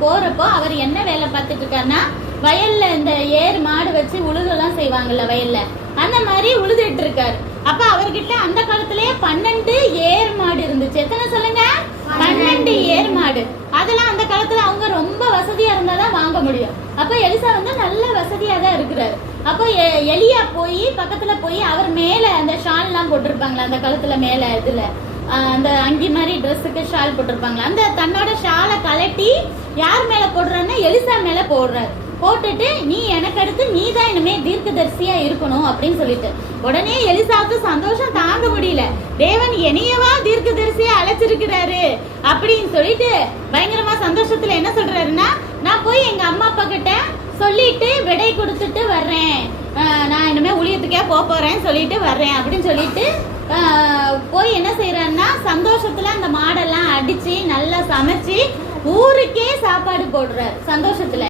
போறப்போ அவர் என்ன வேலை பார்த்துட்டு இருக்காருன்னா வயல்ல இந்த ஏர் மாடு வச்சு உழுதெல்லாம் செய்வாங்கல்ல வயல்ல. அந்த மாதிரி உழுதுட்டு இருக்காரு. அப்ப அவர்கிட்ட அந்த காலத்திலேயே பன்னெண்டு ஏர் மாடு இருந்துச்சு. எத்தனை சொல்லுங்க? பன்னெண்டு ஏர் மாடு. அதெல்லாம் அந்த காலத்துல அவங்க ரொம்ப வசதியா இருந்தாதான் வாங்க முடியும். அப்ப எலிசா வந்து நல்ல வசதியா தான் இருக்கிறாரு. அப்போ எ- எலியா போய் பக்கத்துல போய் அவர் மேல அந்த ஷால் எல்லாம் போட்டிருப்பாங்களா அந்த காலத்துல மேல இதுல. அந்த அங்கி மாதிரி ட்ரெஸ்ஸுக்கு ஷால் போட்டிருப்பாங்களா? அந்த தன்னோட ஷாலை கலட்டி யார் மேலே போடுறாருன்னா எலிசா மேலே போடுறாரு. போட்டுட்டு நீ எனக்கு அடுத்து நீ தான் இனிமே தீர்க்கதரிசியா இருக்கணும் அப்படின்னு சொல்லிட்டு. உடனே எலிசாவுக்கு சந்தோஷம் தாங்க முடியல. தேவன் என்னையவா தீர்க்கதரிசியா அழைச்சிருக்கிறாரு? அப்படின்னு சொல்லிட்டு பயங்கரமா சந்தோஷத்துல என்ன சொல்றாருன்னா நான் போய் எங்க அம்மா அப்பா கிட்ட சொல்லிட்டு விடை கொடுத்துட்டு வர்றேன். நான் இனிமே ஊழியத்துக்கே போக போறேன்னு சொல்லிட்டு வர்றேன் அப்படின்னு சொல்லிட்டு ஆஹ் போய் என்ன செய்யறாருன்னா சந்தோஷத்துல அந்த மாடெல்லாம் அடிச்சு நல்லா சமைச்சு ஊருக்கே சாப்பாடு போடுறாரு சந்தோஷத்துல.